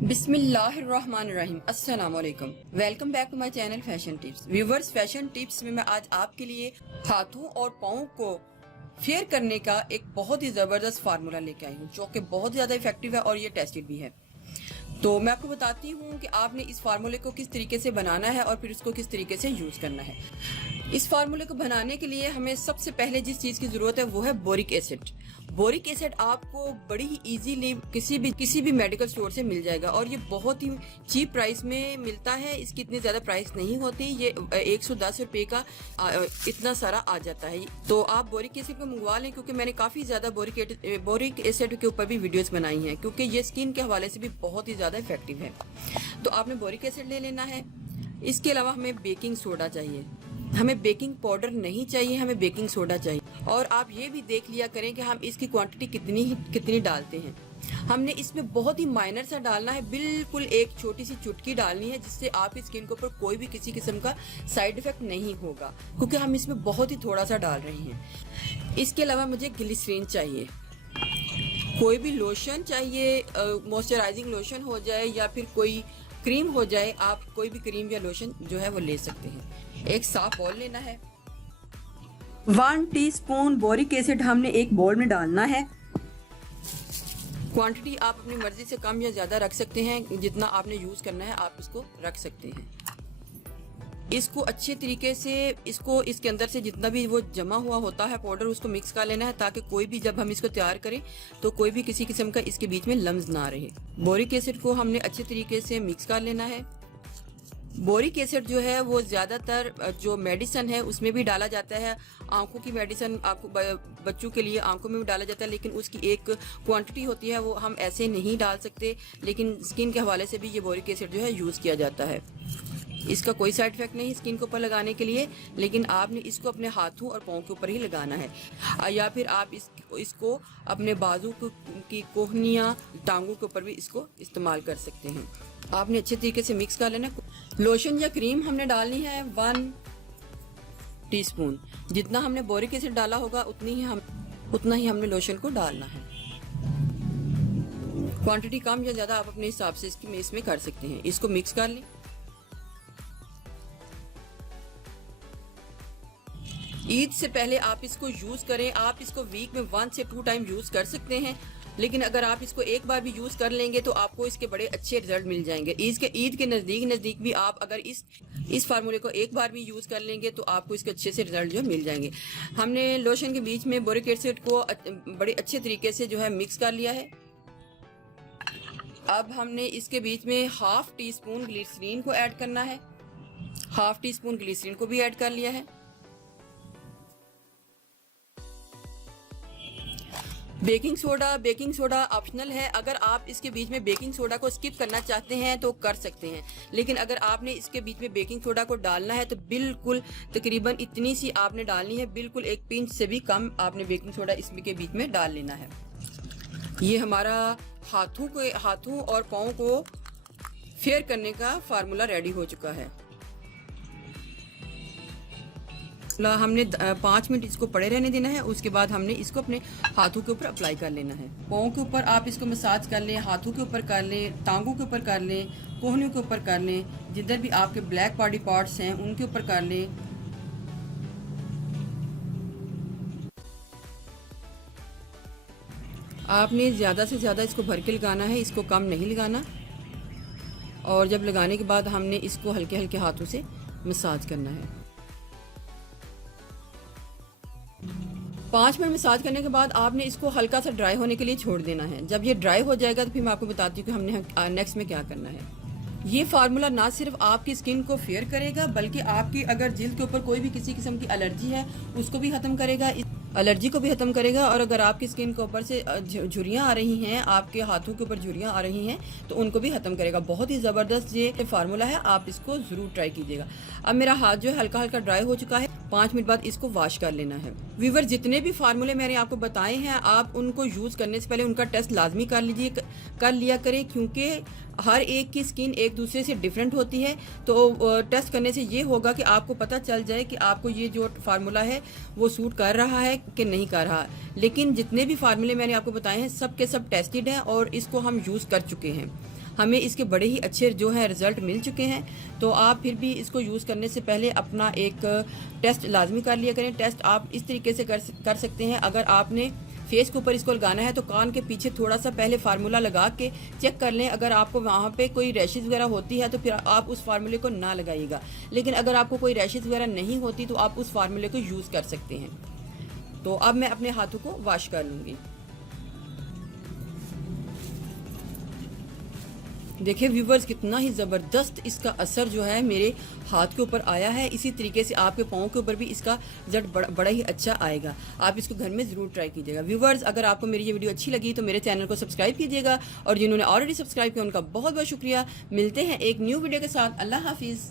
बिस्मिल्लाहिर्रहमानिर्रहीम। अस्सलाम वालेकुम। Welcome back to my channel fashion tips. Viewers, fashion tips में मैं आज आपके लिए हाथों और पाँव को फेयर करने का एक बहुत ही ज़बरदस्त फार्मूला लेके आई हूँ, जो कि बहुत ज़्यादा इफेक्टिव है और ये टेस्टेड भी है। तो मैं आपको बताती हूँ कि आपने इस फार्मूले को किस तरीके से बनाना है और फिर उसको किस तरीके से यूज़ करना है। इस फार्मूले को बनाने के लिए हमें सबसे पहले जिस चीज़ की ज़रूरत है वो है बोरिक एसिड। बोरिक एसिड आपको बड़ी ही इजीली किसी भी मेडिकल स्टोर से मिल जाएगा और ये बहुत ही चीप प्राइस में मिलता है। इसकी इतनी ज़्यादा प्राइस नहीं होती, ये 110 रुपये का इतना सारा आ जाता है। तो आप बोरिक एसिड को मंगवा लें, क्योंकि मैंने काफ़ी ज़्यादा बोरिक एसिड के ऊपर भी वीडियोस बनाई हैं, क्योंकि ये स्किन के हवाले से भी बहुत ही ज़्यादा इफेक्टिव है। तो आपने बोरिक एसिड ले लेना है। इसके अलावा हमें बेकिंग सोडा चाहिए, हमें बेकिंग पाउडर नहीं चाहिए, हमें बेकिंग सोडा चाहिए। और आप ये भी देख लिया करें कि हम इसकी क्वांटिटी कितनी डालते हैं। हमने इसमें बहुत ही माइनर सा डालना है, बिल्कुल एक छोटी सी चुटकी डालनी है, जिससे आपकी स्किन के ऊपर कोई भी किसी किस्म का साइड इफेक्ट नहीं होगा, क्योंकि हम इसमें बहुत ही थोड़ा सा डाल रहे हैं। इसके अलावा मुझे ग्लिसरीन चाहिए, कोई भी लोशन चाहिए, मॉइस्चराइजिंग लोशन हो जाए या फिर कोई क्रीम हो जाए, आप कोई भी क्रीम या लोशन जो है वो ले सकते हैं। एक साफ बाउल लेना है। 1 टीस्पून बोरिक एसिड हमने एक बाउल में डालना है। क्वांटिटी आप अपनी मर्जी से कम या ज़्यादा रख सकते हैं, जितना आपने यूज़ करना है आप इसको रख सकते हैं। इसको अच्छे तरीके से इसके अंदर से जितना भी वो जमा हुआ होता है पाउडर, उसको मिक्स कर लेना है, ताकि कोई भी जब हम इसको तैयार करें तो कोई भी किसी किस्म का इसके बीच में लम्स ना रहे। बोरिक एसिड को हमने अच्छे तरीके से मिक्स कर लेना है। बोरिक एसिड जो है वो ज़्यादातर जो मेडिसिन है उसमें भी डाला जाता है। आंखों की मेडिसिन आपको बच्चों के लिए आंखों में भी डाला जाता है, लेकिन उसकी एक क्वांटिटी होती है, वो हम ऐसे नहीं डाल सकते। लेकिन स्किन के हवाले से भी ये बोरिक एसिड जो है यूज़ किया जाता है। इसका कोई साइड इफेक्ट नहीं स्किन के ऊपर लगाने के लिए, लेकिन आपने इसको अपने हाथों और पाँव के ऊपर ही लगाना है, या फिर आप इसको अपने बाजू की कोहनियाँ, टांगों के ऊपर भी इसको इस्तेमाल कर सकते हैं। आपने अच्छे तरीके से मिक्स कर लेना। लोशन या क्रीम हमने डालनी है 1 टीस्पून। जितना हमने बोरिक एसिड डाला होगा उतना ही हमने लोशन को डालना है। क्वांटिटी कम या ज़्यादा आप अपने हिसाब से इसमें कर सकते हैं। इसको मिक्स कर लें। ईद से पहले आप इसको यूज़ करें। आप इसको वीक में 1 से 2 टाइम यूज़ कर सकते हैं, लेकिन अगर आप इसको एक बार भी यूज़ कर लेंगे तो आपको इसके बड़े अच्छे रिजल्ट मिल जाएंगे। ईद के नज़दीक भी आप अगर इस फार्मूले को एक बार भी यूज़ कर लेंगे तो आपको इसके अच्छे से रिजल्ट जो मिल जाएंगे। हमने लोशन के बीच में बोरिक एसिड को बड़े अच्छे तरीके से जो है मिक्स कर लिया है। अब हमने इसके बीच में 1/2 टीस्पून ग्लिसरीन को ऐड करना है। 1/2 टीस्पून ग्लिसरीन को भी ऐड कर लिया है। बेकिंग सोडा ऑप्शनल है। अगर आप इसके बीच में बेकिंग सोडा को स्किप करना चाहते हैं तो कर सकते हैं, लेकिन अगर आपने इसके बीच में बेकिंग सोडा को डालना है तो बिल्कुल तकरीबन इतनी सी आपने डालनी है, बिल्कुल 1 पिंच से भी कम आपने बेकिंग सोडा इसके बीच में डाल लेना है। ये हमारा हाथों और पाँव को फेयर करने का फार्मूला रेडी हो चुका है। हमने 5 मिनट इसको पड़े रहने देना है। उसके बाद हमने इसको अपने हाथों के ऊपर अप्लाई कर लेना है। पाँव के ऊपर आप इसको मसाज कर लें, हाथों के ऊपर कर लें, टांगों के ऊपर कर लें, कोहनियों के ऊपर कर लें, जिधर भी आपके ब्लैक बॉडी पार्ट्स हैं उनके ऊपर कर लें। आपने ज़्यादा से ज़्यादा इसको भर के लगाना है, इसको कम नहीं लगाना। और जब लगाने के बाद हमने इसको हल्के हल्के हाथों से मसाज करना है। 5 मिनट मसाज करने के बाद आपने इसको हल्का सा ड्राई होने के लिए छोड़ देना है। जब ये ड्राई हो जाएगा तो फिर मैं आपको बताती हूँ कि हमने नेक्स्ट में क्या करना है। ये फार्मूला ना सिर्फ आपकी स्किन को फेयर करेगा, बल्कि आपकी अगर जिल्द के ऊपर कोई भी किसी किस्म की एलर्जी है उसको भी ख़त्म करेगा, एलर्जी को भी ख़त्म करेगा। और अगर आपकी स्किन के ऊपर से झुर्रियाँ आ रही हैं, आपके हाथों के ऊपर झुर्रियाँ आ रही हैं, तो उनको भी ख़त्म करेगा। बहुत ही ज़बरदस्त ये फार्मूला है, आप इसको ज़रूर ट्राई कीजिएगा। अब मेरा हाथ जो है हल्का हल्का ड्राई हो चुका है। 5 मिनट बाद इसको वॉश कर लेना है। व्यूवर, जितने भी फार्मूले मैंने आपको बताए हैं, आप उनको यूज़ करने से पहले उनका टेस्ट लाजमी कर लिया करें, क्योंकि हर एक की स्किन एक दूसरे से डिफरेंट होती है। तो टेस्ट करने से ये होगा कि आपको पता चल जाए कि आपको ये जो फार्मूला है वो सूट कर रहा है कि नहीं कर रहा। लेकिन जितने भी फार्मूले मैंने आपको बताए हैं सब के सब टेस्टेड हैं और इसको हम यूज़ कर चुके हैं। हमें इसके बड़े ही अच्छे जो है रिज़ल्ट मिल चुके हैं। तो आप फिर भी इसको यूज़ करने से पहले अपना एक टेस्ट लाजमी कर लिया करें। टेस्ट आप इस तरीके से कर सकते हैं, अगर आपने फेस के ऊपर इसको लगाना है तो कान के पीछे थोड़ा सा पहले फार्मूला लगा के चेक कर लें। अगर आपको वहाँ पे कोई रैशेज़ वगैरह होती है तो फिर आप उस फार्मूले को ना लगाइएगा, लेकिन अगर आपको कोई रैशेज़ वगैरह नहीं होती तो आप उस फार्मूले को यूज़ कर सकते हैं। तो अब मैं अपने हाथों को वॉश कर लूँगी। देखिए व्यूवर्स, कितना ही ज़बरदस्त इसका असर जो है मेरे हाथ के ऊपर आया है। इसी तरीके से आपके पाँव के ऊपर भी इसका रिजल्ट बड़ा ही अच्छा आएगा। आप इसको घर में ज़रूर ट्राई कीजिएगा। व्यूवर्स, अगर आपको मेरी ये वीडियो अच्छी लगी तो मेरे चैनल को सब्सक्राइब कीजिएगा, और जिन्होंने ऑलरेडी सब्सक्राइब किया उनका बहुत बहुत शुक्रिया। मिलते हैं एक न्यू वीडियो के साथ। अल्लाह हाफिज़।